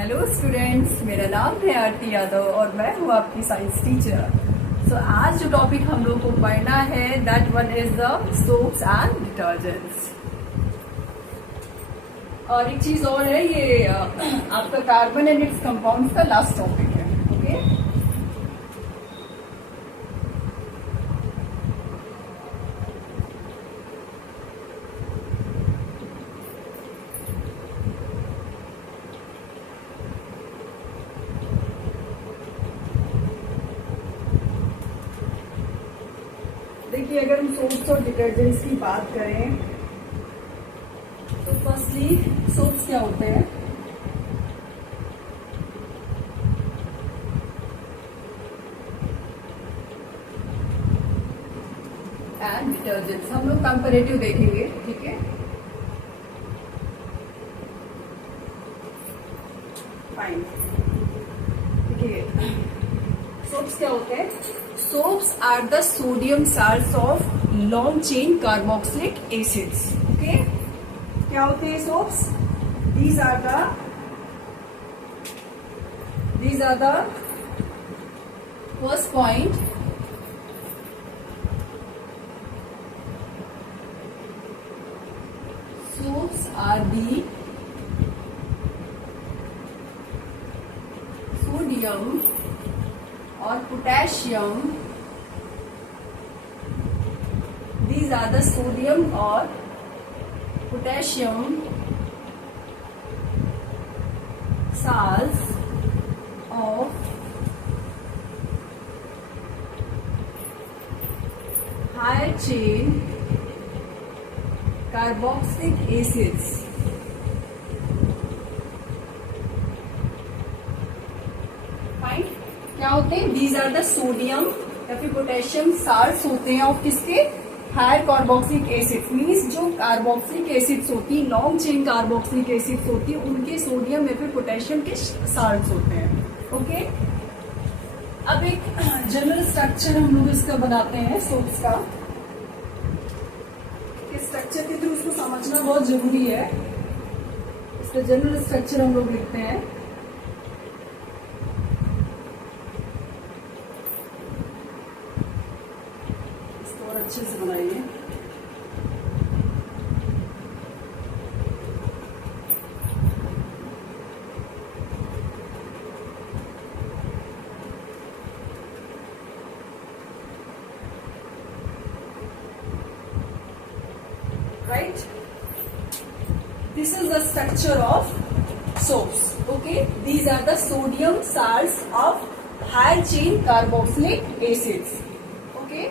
Hello students, मेरा नाम है आरती यादव और मैं हूँ आपकी साइंस टीचर। आज जो टॉपिक हम लोग को पढ़ना है that one is the soaps and detergents. और एक चीज और है, ये आपका कार्बन एंड इट्स कंपाउंड्स का लास्ट टॉपिक है। ओके, देखिए अगर हम सोप्स और डिटर्जेंट्स की बात करें तो फर्स्टली सोप्स क्या होते हैं? एंड डिटर्जेंट्स हम लोग कंपैरेटिव देखेंगे, ठीक है? फाइन। देखिए सोप्स क्या होते हैं? Soaps are the sodium salts of long chain carboxylic acids. Okay? क्या होते हैं soaps? These are the first point. Soaps are the sodium और potassium, these are the sodium और potassium salts of higher chain carboxylic acids. Fine. क्या होते हैं? These are the sodium या फिर पोटेशियम साल्ट्स होते हैं और किसके? Higher carboxylic acids. मीन्स जो कार्बोक्सिलिक एसिड्स होती है, लॉन्ग चेन कार्बोक्सिलिक एसिड्स होती है, उनके सोडियम या फिर पोटेशियम के साल्ट्स होते हैं। ओके, अब एक जनरल स्ट्रक्चर हम लोग इसका बनाते हैं सोप्स का। इस स्ट्रक्चर के थ्रू उसको समझना बहुत जरूरी है। इसका जनरल स्ट्रक्चर हम लोग लिखते हैं। अच्छे से बनाइए। Right? This is the structure of soaps. Okay? These are the sodium salts of high chain carboxylic acids. Okay?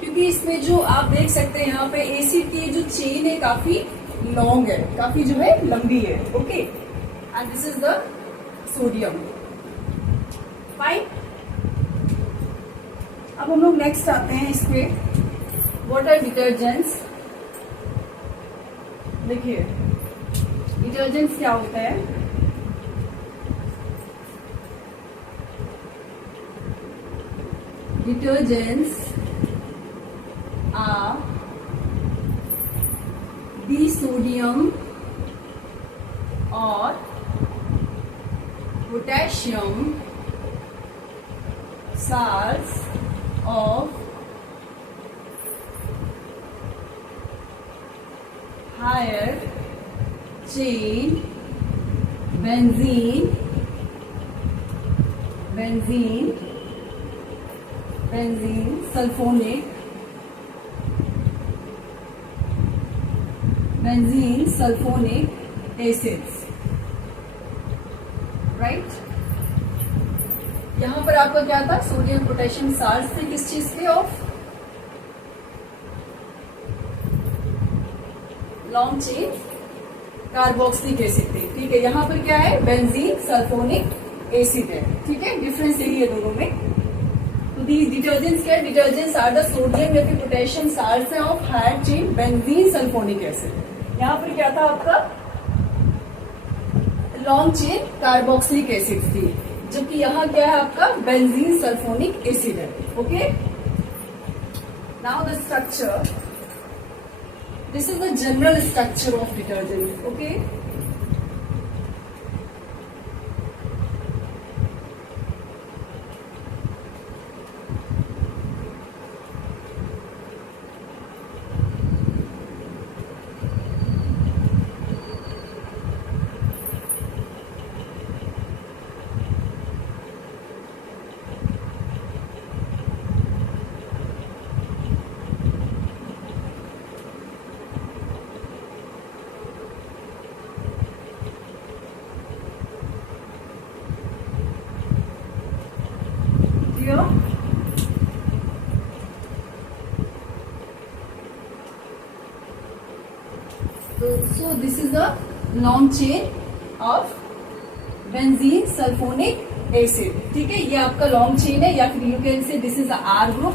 क्योंकि इसमें जो आप देख सकते हैं यहाँ पे एसिड की जो चेन है काफी लॉन्ग है, काफी जो है लंबी है। Okay, and this is the sodium. Fine. अब हम लोग नेक्स्ट आते हैं इस पे, व्हाट आर डिटर्जेंट्स। देखिए डिटर्जेंट्स क्या होता है? Detergents are the sodium or potassium salts of higher chain benzene, sulfonic, benzene sulfonic acids. Right? यहां पर आपका क्या था? सोडियम पोटेशियम साल्ट से किस चीज के? Of long chain carboxylic acid थे। ठीक है, यहाँ पर क्या है? बेंजीन सल्फोनिक एसिड है। ठीक है, डिफरेंस यही है दोनों में। तो these detergents क्या, detergents are the sodium या फिर potassium salts of higher chain benzene sulfonic acid. यहाँ पर क्या था आपका, लॉन्ग चेन कार्बोक्सिलिक एसिड थी, जबकि यहाँ क्या है आपका बेंजीन सल्फोनिक एसिड है. Okay, now the structure, this is the general structure of detergent. Okay, so this is the long chain of benzene sulfonic acid. ठीक है, ये आपका लॉन्ग चेन है, या फिर यू कैन से this is the R group.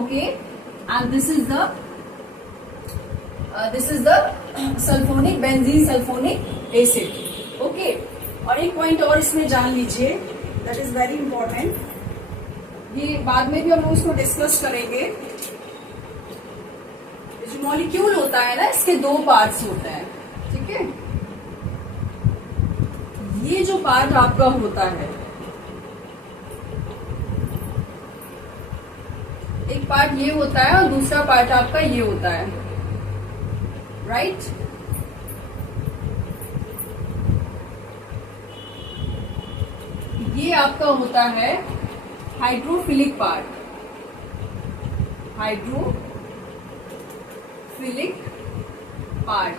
Okay, and this is the sulphonic benzene sulphonic acid. Okay, और एक पॉइंट और इसमें जान लीजिए, दैट इज वेरी इंपॉर्टेंट. ये बाद में भी हम लोग इसको डिस्कस करेंगे. जो मॉलिक्यूल होता है ना, इसके दो पार्ट्स होते हैं. ठीक है, ये जो पार्ट आपका होता है, एक पार्ट ये होता है और दूसरा पार्ट आपका ये होता है. राइट, ये आपका होता है हाइड्रोफिलिक पार्ट. हाइड्रोफिलिक पार्ट,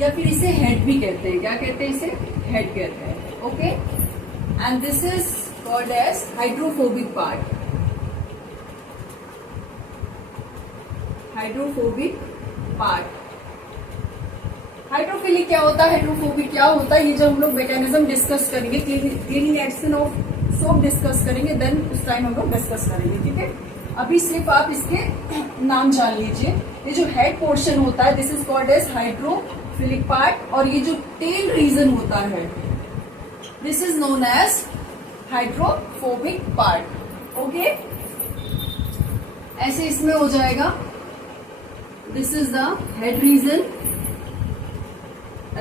या फिर इसे हेड भी कहते हैं. क्या कहते हैं इसे? हेड कहते हैं. Okay, and this is called as hydrophobic part. Hydrophobic part. Hydrophilic क्या होता है, हाइड्रोफोबिक क्या होता है, ये जब हम लोग मैकेनिज्म डिस्कस करेंगे, cleaning action of soap discuss करेंगे, देन उस टाइम हम लोग डिस्कस करेंगे. ठीक है, अभी सिर्फ आप इसके नाम जान लीजिए. ये जो हेड पोर्शन होता है, this is called as hydrophilic part, और ये जो टेल रीजन होता है, this is known as hydrophobic part. Okay, ऐसे इसमें हो जाएगा. This is the head region,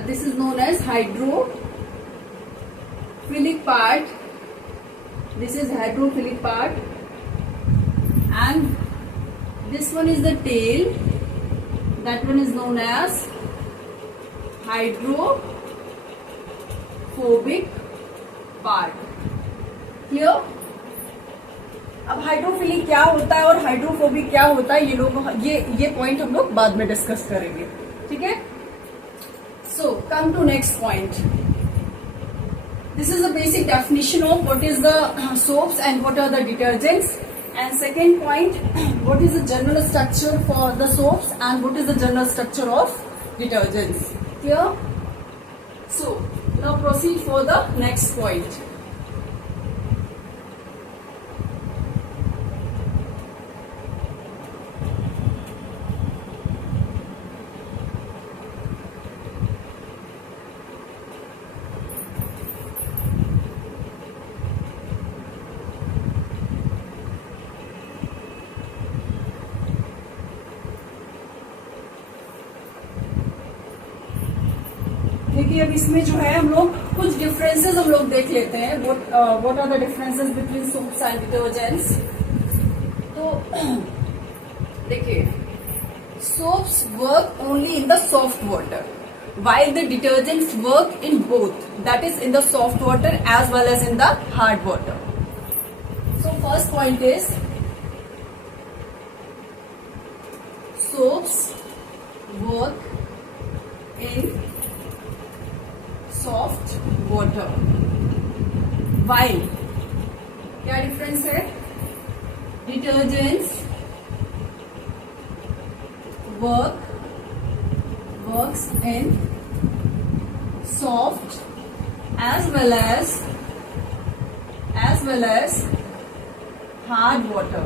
this is known as hydrophilic part. This is hydrophilic part, and this one is the tail, that one is known as hydrophobic part. Clear? अब hydrophilic क्या होता है और hydrophobic क्या होता है, ये point हम लोग बाद में डिस्कस करेंगे. ठीक है, so come to next point. This is a basic definition of what is the soaps and what are the detergents. And second point, what is the general structure for the soaps and what is the general structure of detergents. Clear? So now proceed for the next point. देखिए, अब इसमें जो है हम लोग कुछ differences हम लोग देख लेते हैं. What are the differences between soaps and detergents. तो देखिए, soaps work only in the soft water, while the detergents work in both, that is in the soft water as well as in the hard water. So first point is, soaps work in soft water, while क्या difference है, detergents works in soft as well as hard water.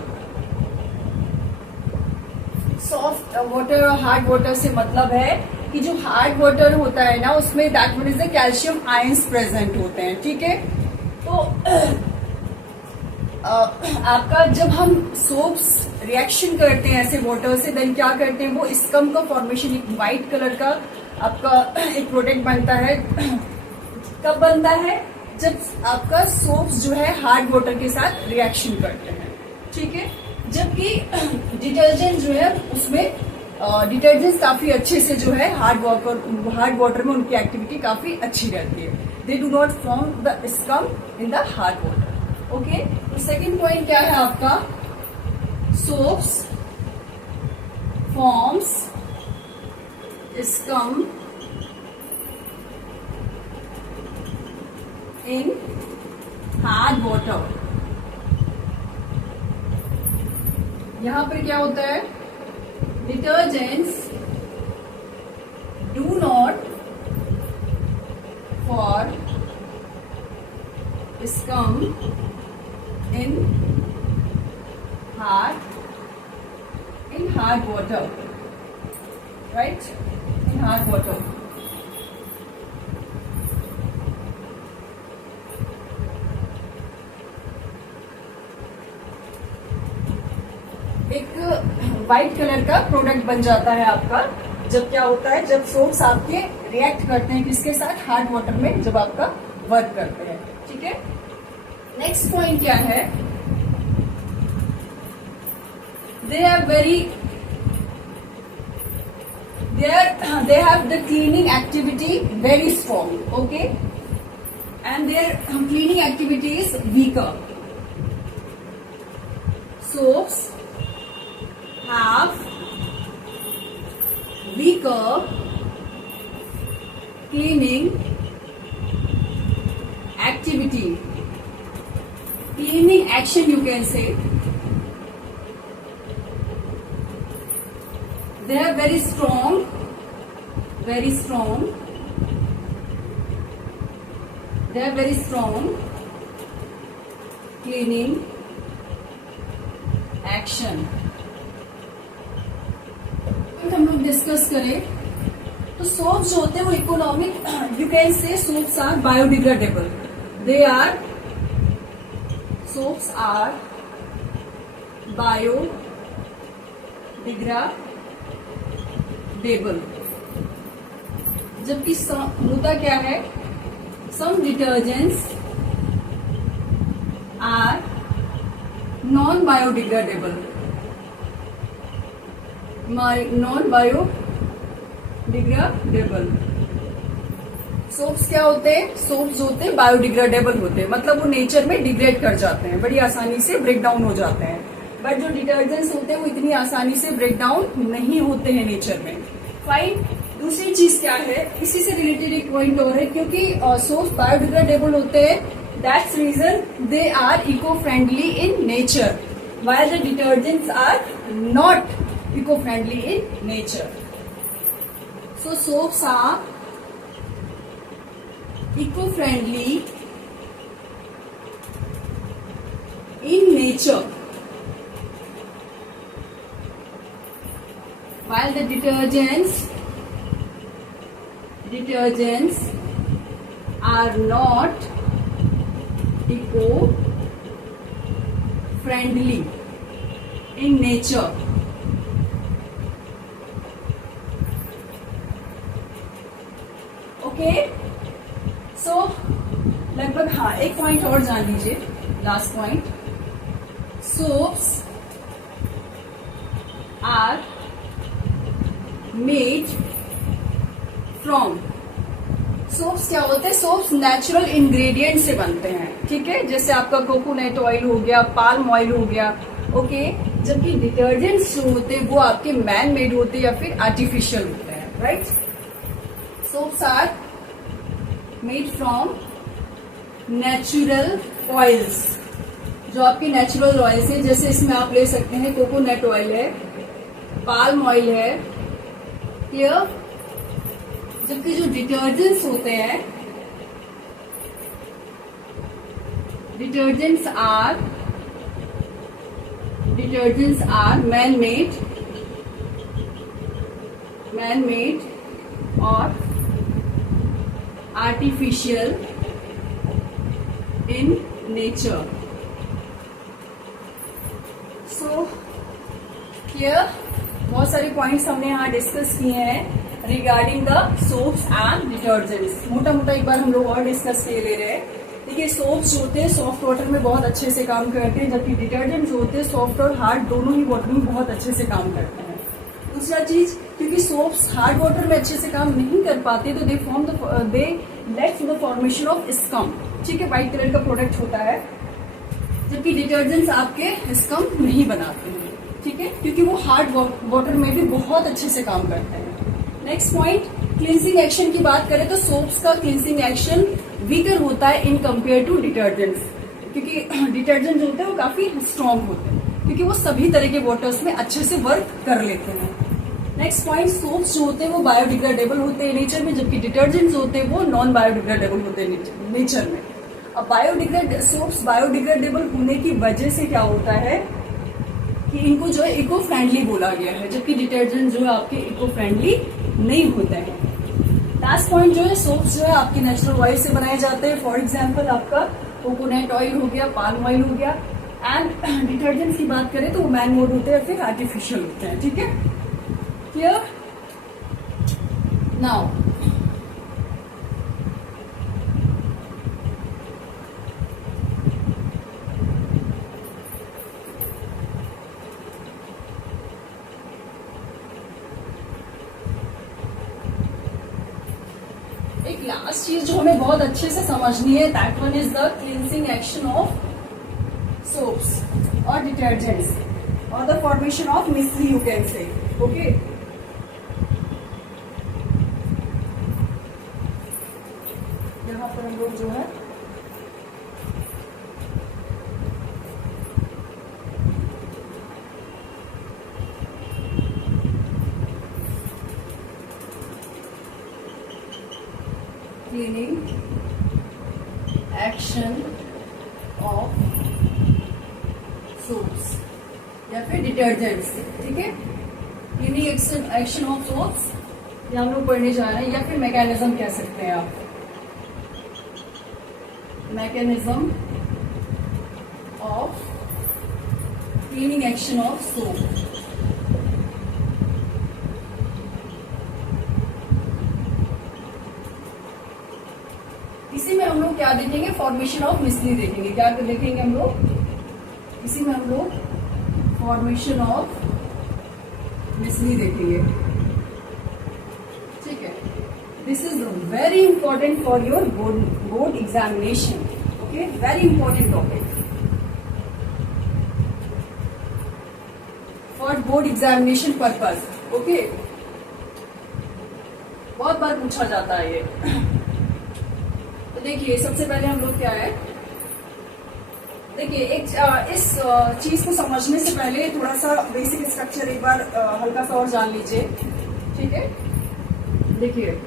Soft water और hard water से मतलब है कि जो hard water होता है ना उसमें that mean is the calcium ions present होते हैं, ठीक है। तो आपका जब हम सोप्स रिएक्शन करते हैं ऐसे वाटर से, देन क्या करते हैं, वो स्कम का फॉर्मेशन, एक व्हाइट कलर का आपका एक प्रोडक्ट बनता है। कब बनता है? जब आपका सोप्स जो है हार्ड वाटर के साथ रिएक्शन करते हैं, ठीक है। जबकि डिटर्जेंट जो है उसमें डिटर्जेंट काफी अच्छे से जो है हार्ड वाटर में उनकी एक्टिविटी काफी अच्छी रहती है। They do not form the scum in the hard water. Okay, तो सेकेंड पॉइंट क्या है आपका? Soaps forms scum in hard water. यहां पर क्या होता है? Detergents do not for scum in hard water, right, in hard water. एक व्हाइट कलर का प्रोडक्ट बन जाता है आपका जब क्या होता है, जब सोप्स आपके रिएक्ट करते हैं किसके साथ? हार्ड वाटर में, जब आपका वर्क करते हैं, ठीक है। नेक्स्ट पॉइंट क्या है? they have the cleaning activity very strong, okay, and their cleaning activity is weaker. Soaps have weaker cleaning activity, cleaning action you can say. They are very strong cleaning action। हम लोग discuss करें तो soaps जो होते हैं वो economic, you can say soaps are biodegradable. Soaps are biodegradable. जबकि होता क्या है? Some detergents are non biodegradable. Soaps क्या होते हैं? सोप्स होते हैं बायोडिग्रेडेबल होते हैं, मतलब वो नेचर में डिग्रेड कर जाते हैं, बड़ी आसानी से ब्रेक डाउन हो जाते हैं। बट जो डिटर्जेंट्स होते हैं वो इतनी आसानी से ब्रेक डाउन नहीं होते हैं नेचर में। फाइन। दूसरी चीज क्या है, इसी से रिलेटेड एक पॉइंट और है, क्योंकि सोप्स बायोडिग्रेडेबल होते हैं, that's reason they are eco friendly in nature, while the detergents are not eco-friendly in nature. So soaps are eco-friendly in nature, while the detergents are not eco-friendly in nature. Okay, so लगभग हाँ एक point और जान लीजिए, last point. Soaps are made from. Soaps क्या होते हैं? Soaps natural ingredient से बनते हैं, ठीक है, जैसे आपका कोकोनट ऑयल हो गया, पाल्म ऑयल हो गया, ओके। जबकि डिटर्जेंट्स जो होते हैं वो आपके मैन मेड होते हैं या फिर आर्टिफिशियल होते हैं, right. Soaps are made from natural oils, जो आपके नेचुरल ऑयल्स हैं, जैसे इसमें आप ले सकते हैं कोकोनट ऑयल है, पाल्म ऑयल है, क्लियर। जबकि जो डिटर्जेंट्स होते हैं, detergents are detergents are man-made or artificial in nature. So here बहुत सारे पॉइंट्स हमने यहाँ डिस्कस किए हैं regarding the soaps and detergents. मोटा मोटा एक बार हम लोग और डिस्कस किए ले रहे हैं. देखिए सोप्स जो होते हैं सॉफ्ट वाटर में बहुत अच्छे से काम करते हैं, जबकि डिटर्जेंट जो होते हैं सॉफ्ट और हार्ड दोनों ही वाटर में बहुत अच्छे से काम करते हैं. दूसरा चीज, क्योंकि सोप्स हार्ड वाटर में अच्छे से काम नहीं कर पाते तो they lets the formation of scum. ठीक है, व्हाइट कलर का प्रोडक्ट होता है, जबकि डिटर्जेंट्स आपके स्कम नहीं बनाते हैं. ठीक है, क्योंकि वो हार्ड वाटर में भी बहुत अच्छे से काम करते हैं. नेक्स्ट पॉइंट, क्लींजिंग एक्शन की बात करें तो सोप्स का क्लींजिंग एक्शन वीकर होता है इन कंपेयर टू डिटर्जेंट्स, क्योंकि डिटर्जेंट जो होते हैं वो काफी स्ट्रांग होते हैं क्योंकि वो सभी तरह के वाटर्स में अच्छे से वर्क कर लेते हैं. नेक्स्ट पॉइंट, सोप्स जो होते हैं वो बायोडिग्रेडेबल होते हैं नेचर में, जबकि डिटर्जेंट जो होते हैं वो नॉन बायोडिग्रेडेबल होते हैं नेचर में. अब सोप्स बायोडिग्रेडेबल होने की वजह से क्या होता है कि इनको जो है इको फ्रेंडली बोला गया है, जबकि डिटर्जेंट जो है आपके इको फ्रेंडली नहीं होते हैं. लास्ट पॉइंट जो है, सोप्स जो है आपके नेचुरल ऑयल से बनाए जाते हैं. फॉर एग्जांपल आपका कोकोनट ऑयल हो गया, पाल्म ऑयल हो गया. एंड डिटर्जेंट्स की बात करें तो वो मैन मेड होते हैं फिर आर्टिफिशियल होते हैं. ठीक है, क्लियर नाउ. एक लास्ट चीज जो हमें बहुत अच्छे से समझनी है, that one is the cleansing action of soaps और डिटर्जेंट्स और the formation of micelle, you can say. Okay, यहाँ पर हम लोग जो है क्लीनिंग एक्शन ऑफ सोप्स या फिर डिटर्जेंट्स. ठीक है, क्लीनिंग एक्शन ऑफ सोप्स ये हम लोग पढ़ने जा रहे हैं, या फिर मैकेनिज्म कह सकते हैं आप, mechanism of cleaning action of soap. इसी में हम लोग क्या देखेंगे, फॉर्मेशन ऑफ मिस्ली देखेंगे. क्या देखेंगे हम लोग, इसी में हम लोग फॉर्मेशन ऑफ मिस्ली देखेंगे. ठीक है, this is very important for your board examination. Okay, very important topic for board examination purpose. Okay, बहुत बार पूछा जाता है ये. तो देखिए सबसे पहले हम लोग क्या है, देखिए इस चीज को समझने से पहले थोड़ा सा बेसिक स्ट्रक्चर एक बार हल्का सा और जान लीजिए. ठीक है, देखिए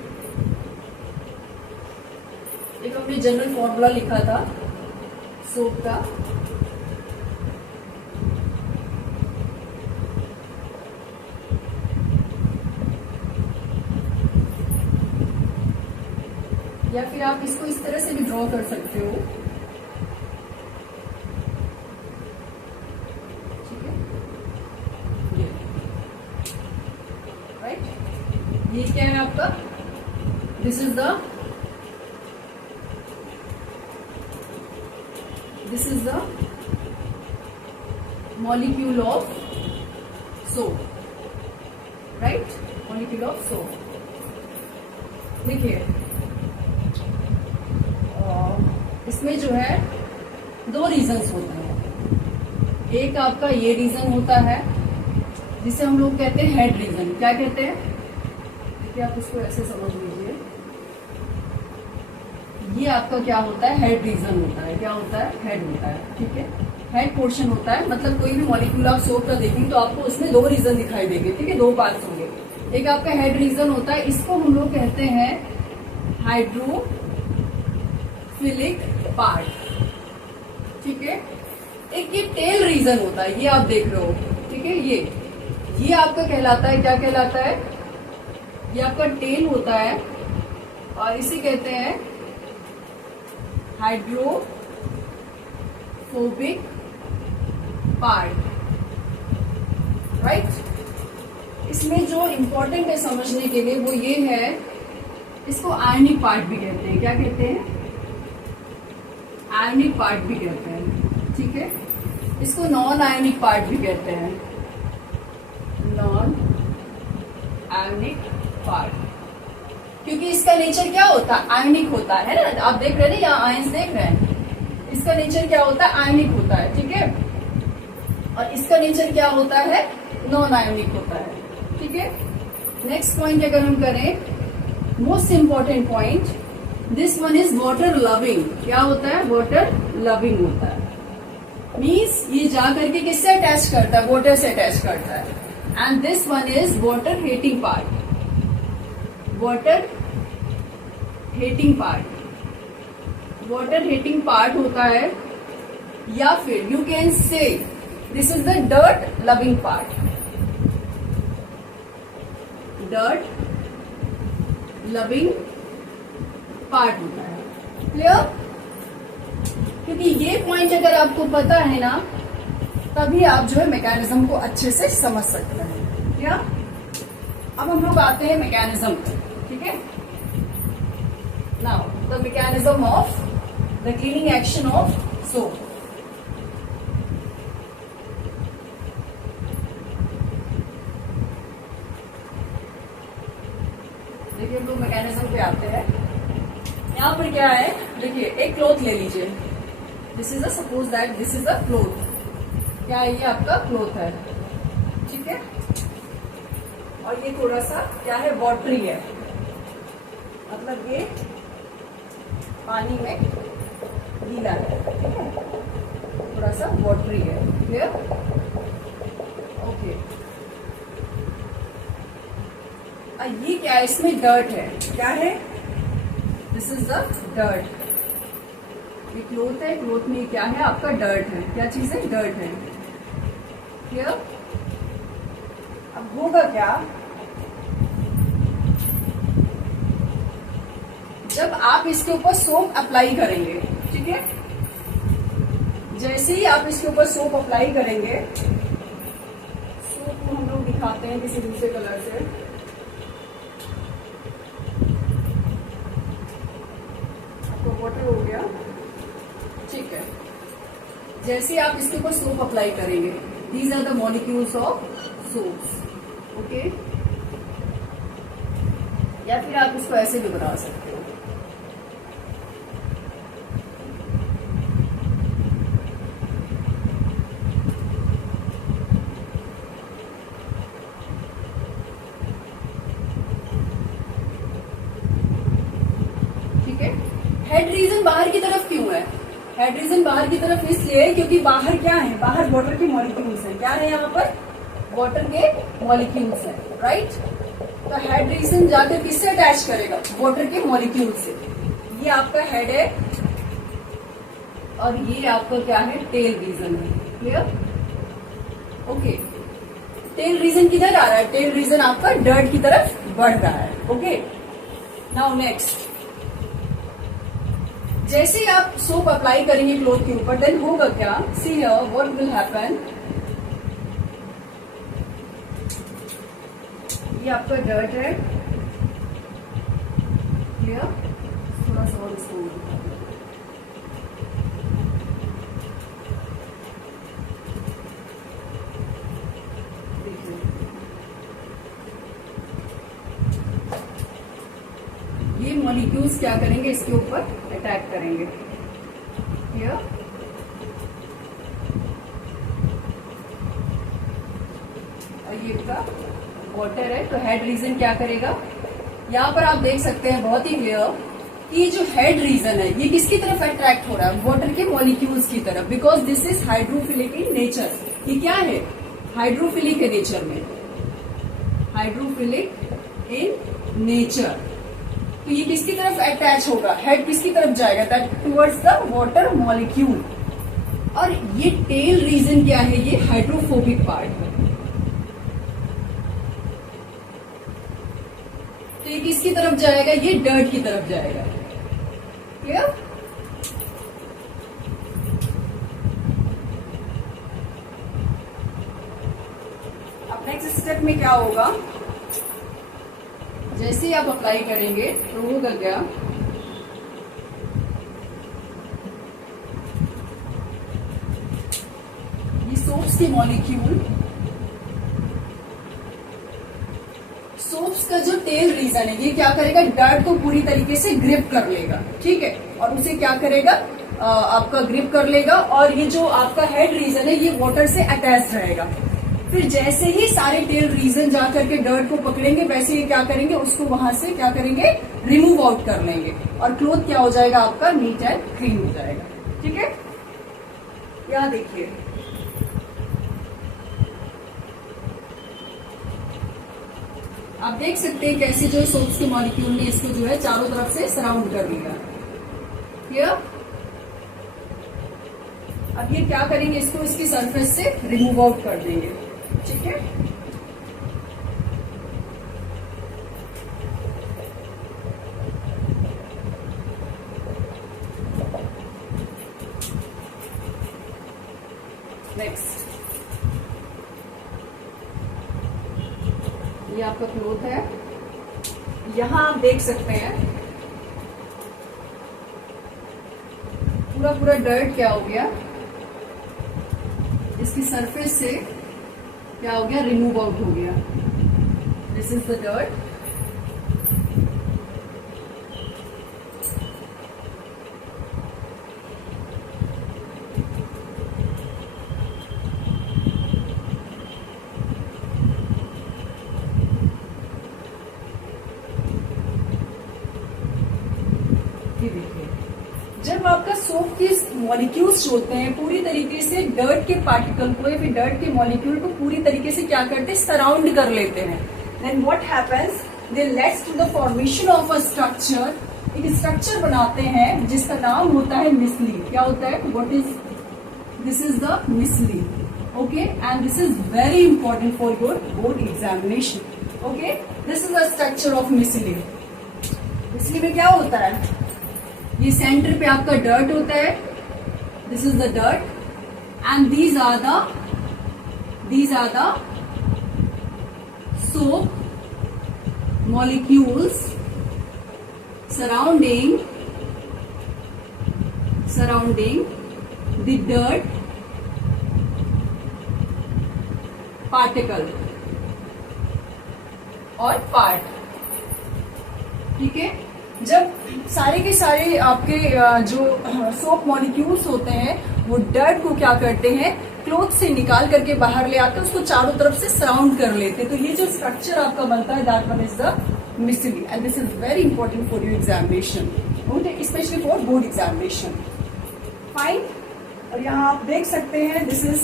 एक हमने जनरल फॉर्मूला लिखा था सोप का. या फिर आप इसको इस तरह से भी ड्रॉ कर सकते हो. ठीक है, राइट, ये क्या है आपका, this is the molecule of soap. Right, molecule of soap. देखिए इसमें जो है दो रीजन्स होते हैं. एक आपका ये रीजन होता है जिसे हम लोग कहते हैं हेड रीजन. क्या कहते हैं, देखिए आप इसको ऐसे समझ लीजिए, ये आपका क्या होता है, हेड रीजन होता है. क्या होता है, हेड होता है. ठीक है, हेड पोर्शन होता है, मतलब कोई भी मॉलिक्यूल आप सोप का देखेंगे तो आपको उसमें दो रीजन दिखाई देंगे. ठीक है, दो पार्ट्स होंगे. एक आपका हेड रीजन होता है, इसको हम लोग कहते हैं हाइड्रोफिलिक पार्ट. ठीक है, एक ये टेल रीजन होता है, ये आप देख रहे हो, ठीक है। ये आपका कहलाता है, क्या कहलाता है, ये आपका टेल होता है और इसे कहते हैं हाइड्रोफोबिक पार्ट, राइट। इसमें जो इंपॉर्टेंट है समझने के लिए वो ये है, इसको आयनिक पार्ट भी कहते हैं। क्या कहते हैं? आयनिक पार्ट भी कहते हैं, ठीक है। इसको नॉन आयनिक पार्ट भी कहते हैं, नॉन आयनिक पार्ट, क्योंकि इसका नेचर क्या होता है? आयनिक होता है ना। आप देख रहे हैं या आयंस देख रहे हैं, इसका नेचर क्या होता है? आयनिक होता है, ठीक है। और इसका नेचर क्या होता है? नॉन आयनिक होता है, ठीक है। नेक्स्ट पॉइंट अगर हम करें, most important point, this one is water loving. क्या होता है? वाटर लविंग होता है। मीन्स ये जा करके किससे अटैच करता है? वाटर से अटैच करता है। And this one is water hating part, water hating part, water hating part होता है। या फिर यू कैन से this is the dirt loving part, dirt loving part होता है। क्लियर? क्योंकि ये पॉइंट अगर आपको पता है ना, तभी आप जो है मैकेनिज्म को अच्छे से समझ सकते हैं। क्या? अब हम लोग आते हैं मैकेनिज्म पे, ठीक है। Now the mechanism of the cleaning action of soap. देखिए हम लोग मैकेनिज्म पे आते हैं। यहाँ पर क्या है, देखिए एक क्लॉथ ले लीजिए, this is a suppose that this is a cloth. क्या है? ये आपका क्लॉथ है, ठीक है। और ये थोड़ा सा क्या है? वाटरी है, मतलब ये पानी में गीला है, ठीक है, थोड़ा सा वाटरी है। क्लियर? ओके। ये क्या है? इसमें डर्ट है। क्या है? This is the dirt. ये क्लोथ है, क्लोथ में क्या है? आपका डर्ट है। क्या चीज है? डर्ट है। क्लियर? अब होगा क्या, जब आप इसके ऊपर सोप अप्लाई करेंगे, ठीक है, जैसे ही आप इसके ऊपर सोप अप्लाई करेंगे, सोप को हम लोग दिखाते हैं किसी दूसरे कलर से। वाटर हो गया, ठीक है। जैसे आप इसके ऊपर सोप अप्लाई करेंगे, these are the molecules of soaps, okay. या फिर आप इसको ऐसे भी बना सकते हो। हेड रीजन बाहर की तरफ क्यों है? हेड रीजन बाहर की तरफ इसलिए क्योंकि बाहर क्या है? बाहर वाटर के मॉलिक्यूल्स हैं। क्या है यहाँ पर? वाटर के मॉलिक्यूल्स हैं, राइट। तो हेड रीजन जाकर किससे अटैच करेगा? वाटर के मॉलिक्यूल से। ये आपका हेड है और ये आपका क्या है? टेल रीजन है। क्लियर? ओके। टेल रीजन किधर आ रहा है? टेल रीजन आपका डर्ट की तरफ बढ़ रहा है, ओके। नाउ नेक्स्ट, जैसे ही आप सोप अप्लाई करेंगे क्लोथ के ऊपर, देन होगा क्या? See here what will happen. ये आपका डर्ट है, क्लियर? थोड़ा सा और इसको देखिए, ये मॉलिक्यूल्स क्या करेंगे? इसके ऊपर अटैक करेंगे। क्लियर? और ये का वाटर है, तो हेड रीजन क्या करेगा? यहाँ पर आप देख सकते हैं बहुत ही क्लियर कि जो हेड रीजन है ये किसकी तरफ अट्रैक्ट हो रहा है? वाटर के मॉलिक्यूल्स की तरफ, because this is hydrophilic in nature. ये क्या है? हाइड्रोफिलिक है नेचर में, हाइड्रोफिलिक इन नेचर। तो ये किसकी तरफ अटैच होगा? हेड किसकी तरफ जाएगा? That towards the water molecule, और ये टेल रीजन क्या है, ये हाइड्रोफोबिक पार्ट है। तो ये किसकी तरफ जाएगा, ये डर्ट की तरफ जाएगा। क्लियर? अब नेक्स्ट स्टेप में क्या होगा, जैसे ही आप अप्लाई करेंगे तो होगा क्या, ये सोप्स के मॉलिक्यूल, सोप्स का जो टेल रीजन है, ये क्या करेगा, डर्ट को पूरी तरीके से ग्रिप कर लेगा, ठीक है, और उसे क्या करेगा, आपका ग्रिप कर लेगा, और ये जो आपका हेड रीजन है ये वाटर से अटैच रहेगा। फिर जैसे ही सारे टेल रीजन जा करके डर्ट को पकड़ेंगे, वैसे ही क्या करेंगे, उसको वहां से क्या करेंगे, रिमूव आउट कर लेंगे, और क्लोथ क्या हो जाएगा आपका, नीट एंड क्लीन हो जाएगा। ठीक है, यहाँ देखिए, आप देख सकते हैं कैसे जो सोप्स के मॉलिक्यूल ने इसको जो है चारों तरफ से सराउंड कर लिया। क्लियर? अब ये क्या करेंगे, इसको इसकी सरफेस से रिमूव आउट कर देंगे। ठीक है, नेक्स्ट ये आपका क्लोथ है, यहां आप देख सकते हैं पूरा पूरा डर्ट क्या हो गया, इसकी सरफेस से क्या हो गया, रिमूव आउट हो गया। This is the dirt. जब आपका सोप के मॉलिक्यूल्स होते हैं पूरी तरीके से डर्ट के पार्टिकल को या फिर डर्ट के मॉलिक्यूल को पूरी तरीके से क्या करते हैं, सराउंड कर लेते हैं, then what happens, they leads to the formation of a structure. एक स्ट्रक्चर बनाते हैं जिसका नाम होता है मिसली। क्या होता है, what is this, is the micelle. Okay, and this is very important for your board examination. Okay, this is the structure of micelle. Micelle में क्या होता है, ये सेंटर पे आपका डर्ट होता है, this is the dirt, and these are the soap molecules surrounding the dirt particle और पार्ट। ठीक है, जब सारे के सारे आपके जो सोप मॉलिक्यूल्स होते हैं वो डर्ट को क्या करते हैं, क्लोथ से निकाल करके बाहर ले आते हैं, उसको चारों तरफ से सराउंड कर लेते हैं। तो ये जो स्ट्रक्चर आपका बनता है, that one is the मिसली, and this is very important for your examination, okay, specially for board examination. Fine, और यहाँ आप देख सकते हैं this is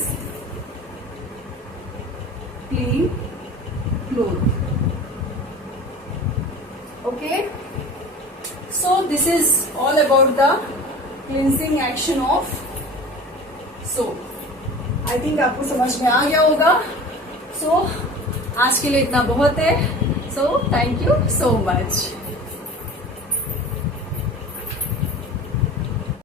clean cloth. Okay, so this is all about the cleansing action of soap. I think आपको समझ में आ गया होगा। So आज के लिए इतना बहुत है। So thank you so much.